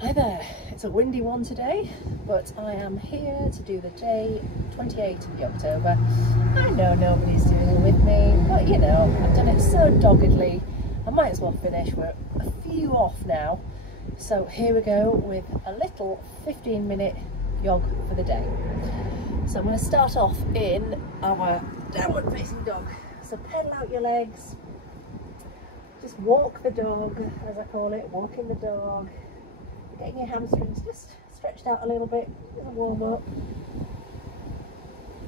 Hi there, it's a windy one today, but I am here to do the day 28 of Yogtober. I know nobody's doing it with me, but you know, I've done it so doggedly, I might as well finish. We're a few off now, so here we go with a little 15-minute yog for the day. So I'm going to start off in our downward facing dog. So pedal out your legs, just walk the dog, as I call it, walking the dog. Getting your hamstrings just stretched out a little bit as a warm up.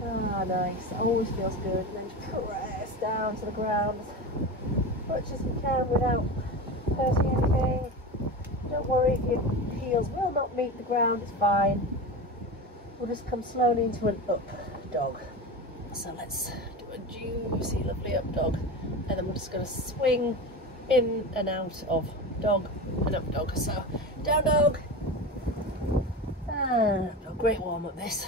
Ah, nice. Always feels good. And then just press down to the ground as much as you can without hurting anything. Don't worry if your heels will not meet the ground, it's fine. We'll just come slowly into an up dog. So let's do a juicy, lovely up dog. And then we're just going to swing in and out of dog and up dog. So down dog and up dog. Great warm up this.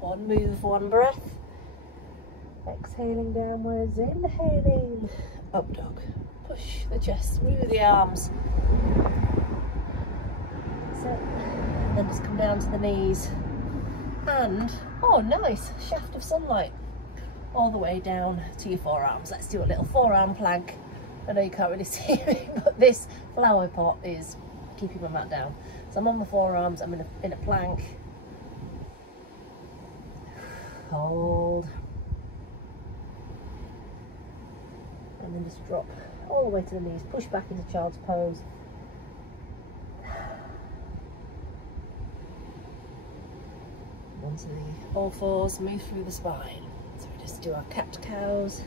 One move, one breath. Exhaling downwards, inhaling up dog. Push the chest through the arms. So, and then just come down to the knees. And, oh nice, shaft of sunlight all the way down to your forearms. Let's do a little forearm plank. I know you can't really see me, but this flower pot is keeping my mat down. So I'm on my forearms, I'm in a plank. Hold. And then just drop all the way to the knees, push back into child's pose. Onto the all fours, move through the spine. So we just do our cat-cows,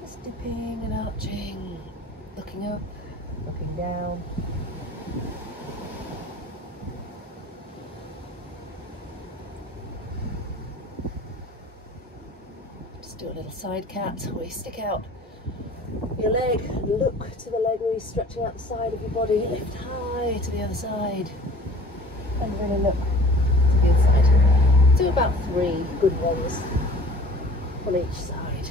just dipping and arching, looking up, looking down. Just do a little side cat where you stick out your leg, look to the leg where you're stretching out the side of your body, lift high to the other side, and really look to the other side. Do about 3 good ones on each side.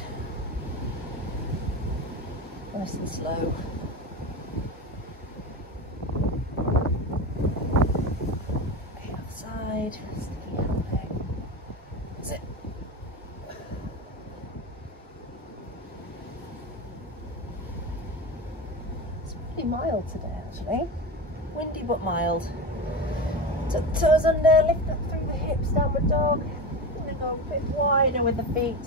Nice and slow. Okay, other side, sticking out the leg. That's it. It's pretty mild today actually. Windy but mild. Tuck the toes under, lift up through the hips, downward dog, and then go a bit wider with the feet,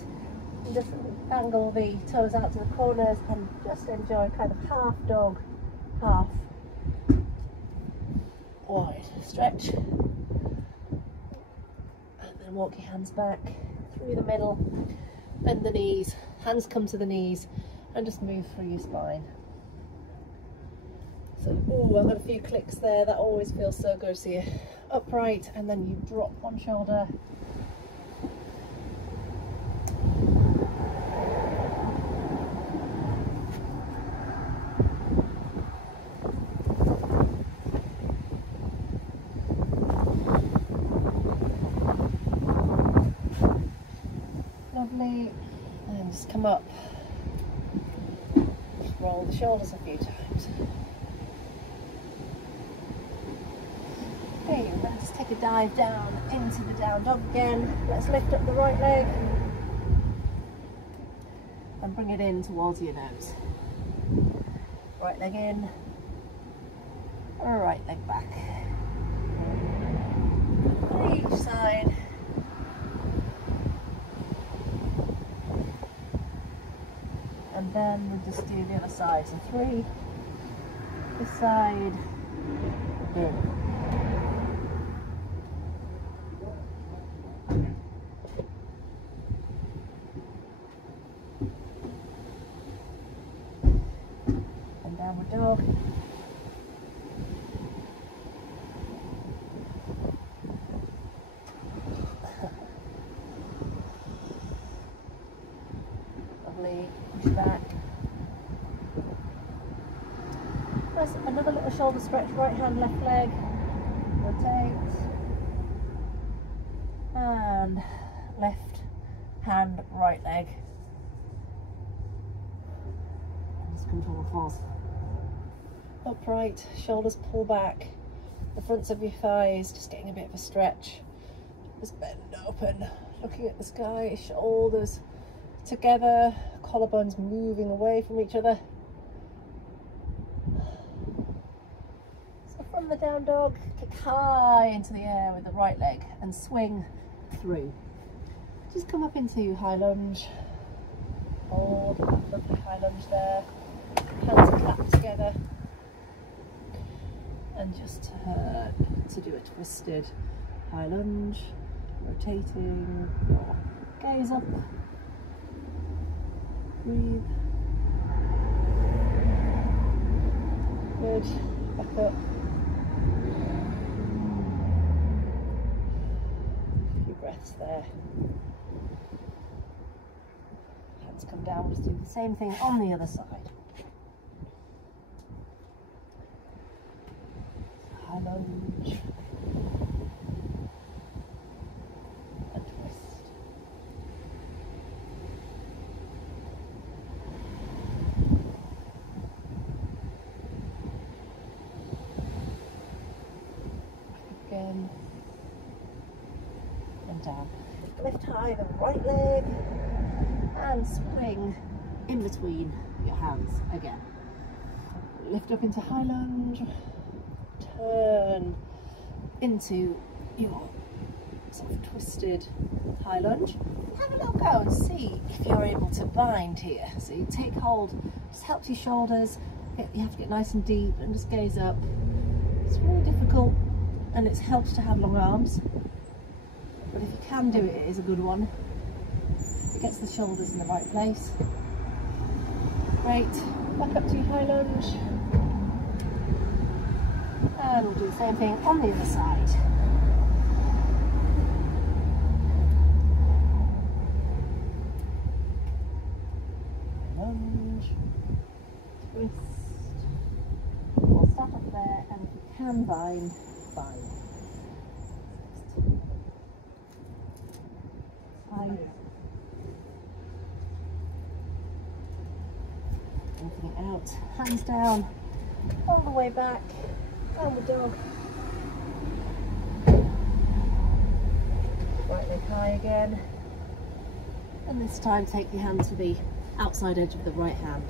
and just angle the toes out to the corners and just enjoy kind of half dog, half wide stretch. And then walk your hands back through the middle, bend the knees, hands come to the knees, and just move through your spine. So, ooh, I've got a few clicks there, that always feels so good. So you're upright and then you drop one shoulder. Lovely. And just come up. Just roll the shoulders a few times. Okay, and then just take a dive down into the down dog again. Let's lift up the right leg and bring it in towards your nose. Right leg in, right leg back. Each side. And then we'll just do the other side. So 3, this side, in. Downward dog. Lovely. Push back. Nice. Another little shoulder stretch. Right hand, left leg. Rotate. And left hand, right leg. Just come to all fours. Upright, shoulders pull back, the fronts of your thighs just getting a bit of a stretch. Just bend open, looking at the sky, shoulders together, collarbones moving away from each other. So from the down dog, kick high into the air with the right leg and swing through. Just come up into high lunge. Hold that lovely high lunge there. Hands clap together. And just turn to do a twisted high lunge, rotating your gaze up. Breathe. Good. Back up. A few breaths there. Hands come down, just do the same thing on the other side. High lunge. And twist. Again. And down. Lift high the right leg and swing in between your hands again. Lift up into high lunge. Turn into your sort of twisted high lunge. Have a little go and see if you're able to bind here. So you take hold, just helps your shoulders, you have to get nice and deep and just gaze up. It's really difficult and it helps to have long arms, but if you can do it, it is a good one. It gets the shoulders in the right place. Great, back up to your high lunge. And we'll do the same thing on the other side. Lunge, twist. We'll start up there, and if you can bind, bind. Bind. Lifting it out, hands down, all the way back. Downward dog. Right leg high again. And this time take your hand to the outside edge of the right hand.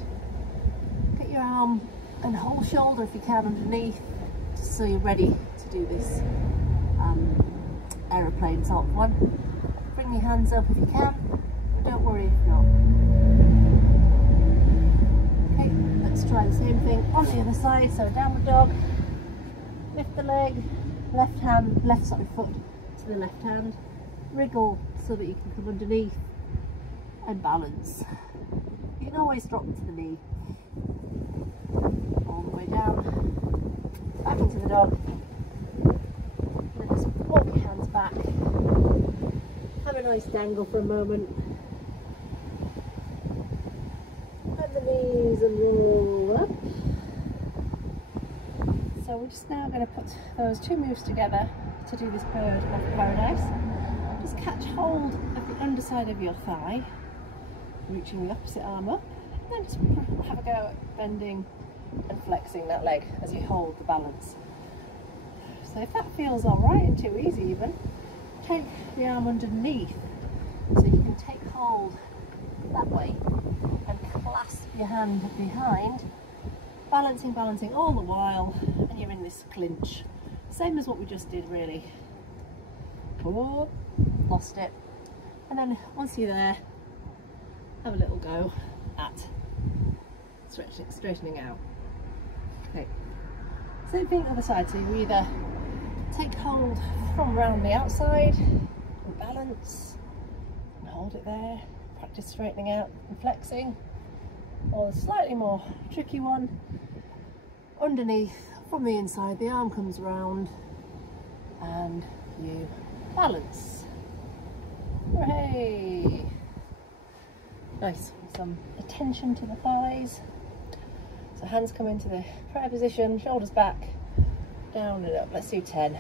Get your arm and whole shoulder if you can underneath, just so you're ready to do this aeroplane salt one. Bring your hands up if you can, but don't worry if not. Okay, let's try the same thing on the other side. So downward dog. Lift the leg, left foot to the left hand, wriggle so that you can come underneath and balance. You can always drop to the knee, all the way down, back into the dog, and then just walk your hands back, have a nice dangle for a moment, bend the knees and roll up. So we're just now going to put those two moves together to do this bird of paradise. Just catch hold of the underside of your thigh, reaching the opposite arm up, and then just have a go at bending and flexing that leg as you hold the balance. So if that feels alright and too easy even, take the arm underneath so you can take hold that way and clasp your hand behind. Balancing all the while, and you're in this clinch. Same as what we just did really. Oh, lost it. And then once you're there, have a little go at straightening out. Okay, same thing other side. So you either take hold from around the outside and balance and hold it there, practice straightening out and flexing, or the slightly more tricky one, underneath from the inside, the arm comes round and you balance. Hooray! Nice, some attention to the thighs. So hands come into the prayer position, shoulders back, down and up. Let's do 10.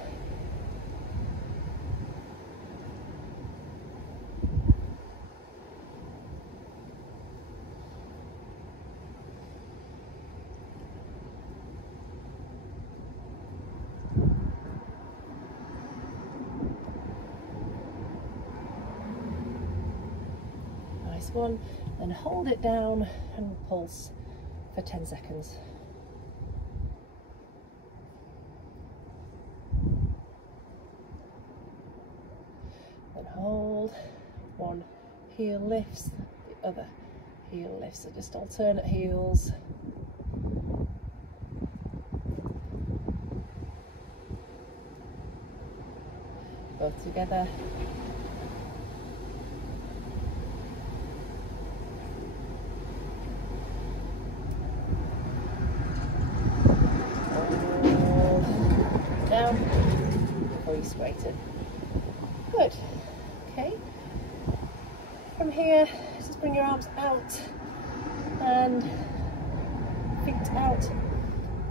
nice one. Then hold it down and pulse for 10 seconds. Then hold, one heel lifts, the other heel lifts, so just alternate heels. Both together. Hold down before you straighten. Good. Okay. From here, just bring your arms out and feet out,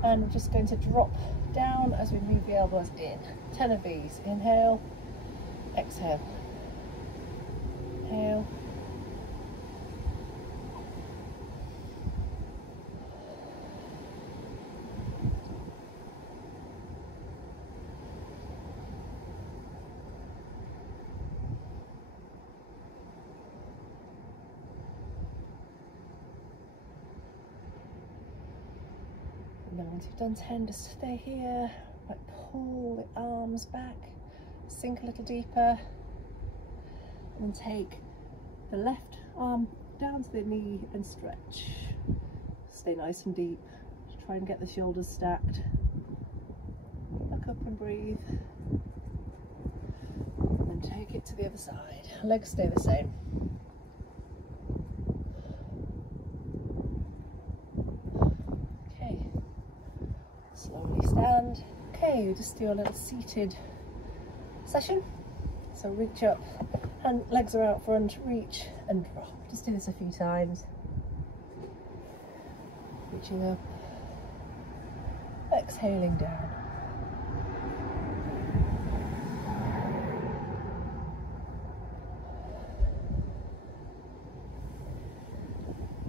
and we're just going to drop down as we move the elbows in. 10 of these. Inhale, exhale, inhale, and then once you've done 10, just stay here, like pull the arms back, sink a little deeper, and then take the left arm down to the knee and stretch. Stay nice and deep. Try and get the shoulders stacked. Look up and breathe. And then take it to the other side. Legs stay the same. Okay. Slowly stand. Okay, just do a little seated session. So reach up, and legs are out front, reach and drop. Just do this a few times. Reaching up, exhaling down.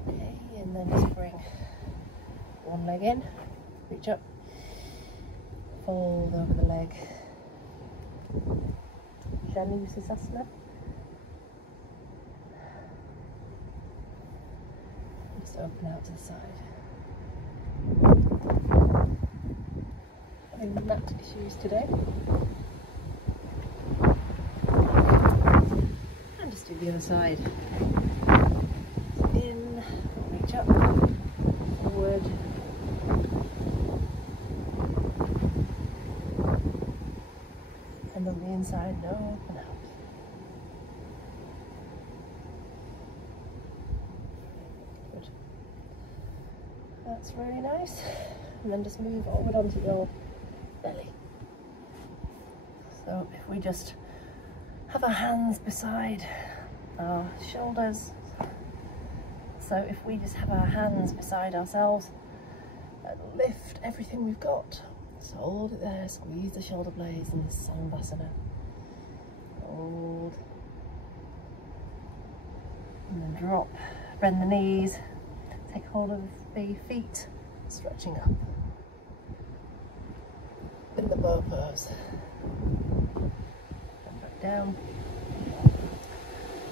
Okay, and then just bring one leg in, reach up, fold over the leg. Asana. Just open out to the side. Having mat issues today. And just do the other side. In, reach up, forward. And on the inside, no, open out. Good. That's really nice. And then just move forward onto your belly. So if we just have our hands beside our shoulders. So if we just have our hands beside ourselves and lift everything we've got. So hold it there, squeeze the shoulder blades in this Untitled. Hold. And then drop, bend the knees, take hold of the feet, stretching up. In the bow pose. And back down.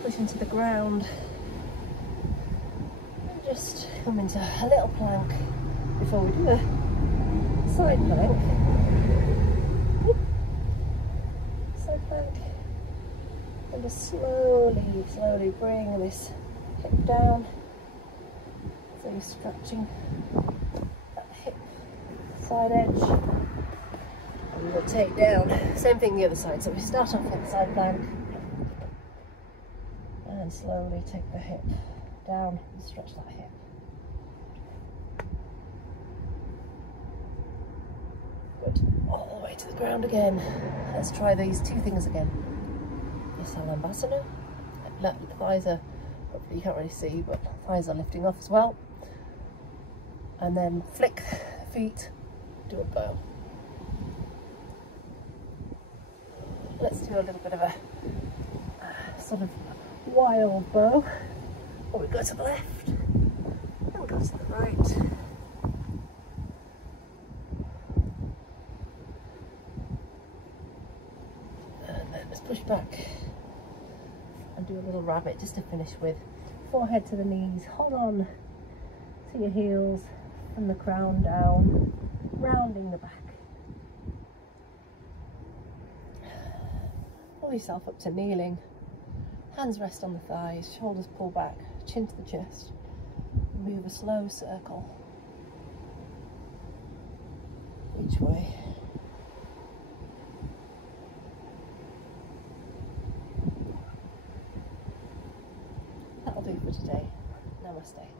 Push into the ground. And just come into a little plank before we do the side plank. Side plank. And just slowly bring this hip down. So you're stretching that hip, side edge. And we'll take down. Same thing the other side. So we start off with the side plank. And slowly take the hip down and stretch that hip. Good. All the way to the ground again. Let's try these two things again. This Untitled. The thighs are, hopefully you can't really see, but thighs are lifting off as well. And then flick the feet, do a bow. Let's do a little bit of a sort of wild bow. Or we go to the left and go to the right. And then let's push back and do a little rabbit just to finish with. forehead to the knees, hold on to your heels from the crown down, rounding the back. Pull yourself up to kneeling, hands rest on the thighs, shoulders pull back, chin to the chest. Move a slow circle each way. That'll do for today. Namaste.